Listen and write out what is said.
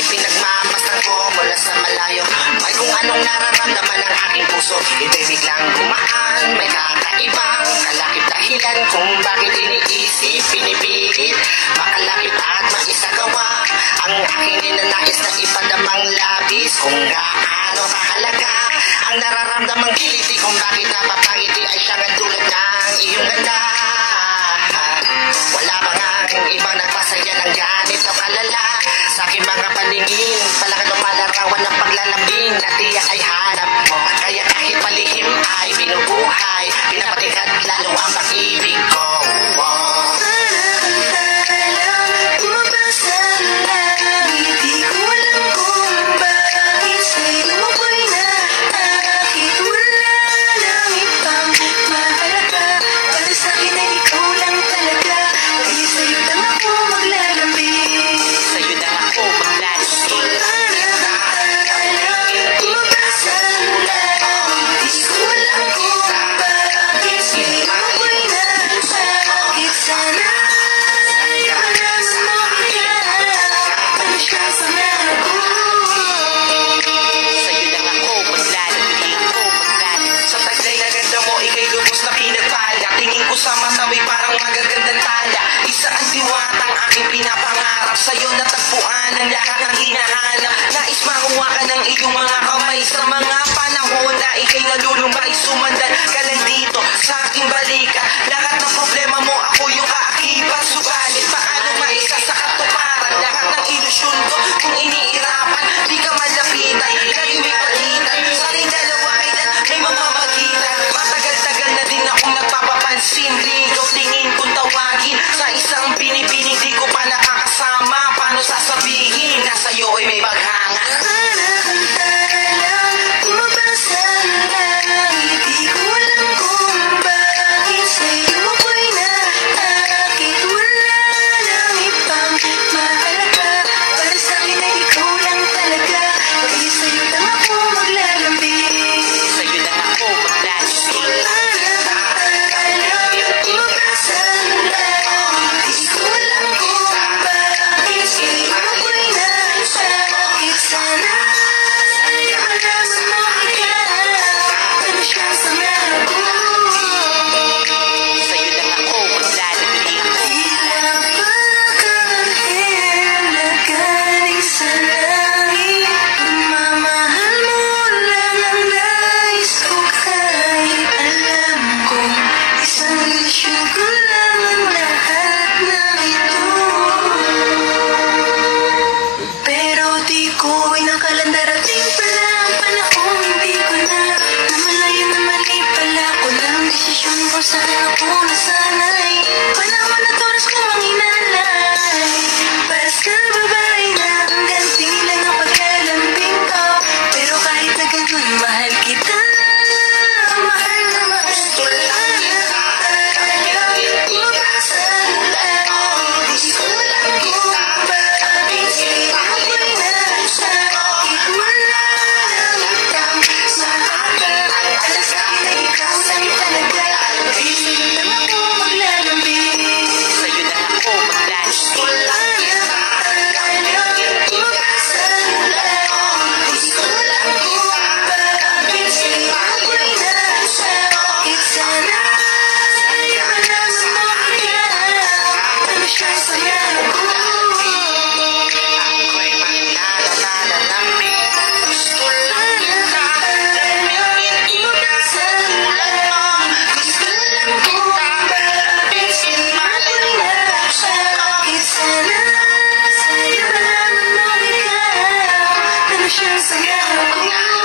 ay pinagmamasdan ko mula sa malayo. May kung anong nararamdaman ng aking puso, ito'y biglang gumaan. May kakaibang kalakip dahilan kung bakit iniisip, pinipilit makalapit at maisagawa ang aking ninanais na ipadamang labis. Kung gaano kahalaga ang nararamdamang kiliti, kung bakit napapangiti ay siya nga dulot ng iyong ganda. Wala ba nga ang ibang nagpasaya ng ganito kalala sa aking mga paningin? Pala ka lumalarawan ng paglalambing na tiyak ay hanap mo, kaya kahit palihim ay binubuhay, pinapatingkat lalo ang pag-ibig ko. Sama-samay parang magagandang tala, isa ang diwatang aking pinapangarap. Sa'yo natagpuan ang lahat ng hinahanap. Nais makuha ka ng iyong mga kamay sa mga panahon na ikay nalulumbay. Sumandan ka lang dito sa aking balikat. Lahat ng problema mo ako yung kaakibat. Subalit paano maisa sa katuparan lahat ng ilusyon ko? Kung iniirapan di ka malapitan, lagi may pagitan. Sa ating dalawa kailan may mamamagitan. Matagal-tagal na din akong nagpapapansin. Ligaw tingin kung tawagin sa isang binibining di ko pa nakakasama. Paano sasabihin na sa'yo ay may paghanga? Sana ako nasanay, panahon at oras ko ang inalay. Para sa babae na hanggang tingilan ang paglalambing ko. Pero kahit na ganun, mahal kita. Mahal na mahal kita. Umasan lang, gusto lang kita. Pag-isip ako'y nasa kahit wala lang itang sa akin. Alas akin ay ikaw lang talaga. Sa'yo lang ako maglalambing. Sa'yo lang ako maglalambing. Umasan lang, gusto lang kita. Pag-isip ako'y nasa kahit sana ay malaman mo ikaw. Ano siya saya ko? Ako'y maglalambing. Gusto lang kita. Umasan lang, gusto lang kita. Pag-isip ako'y nasa kahit sana ay malaman mo ikaw. Ano siya saya ko?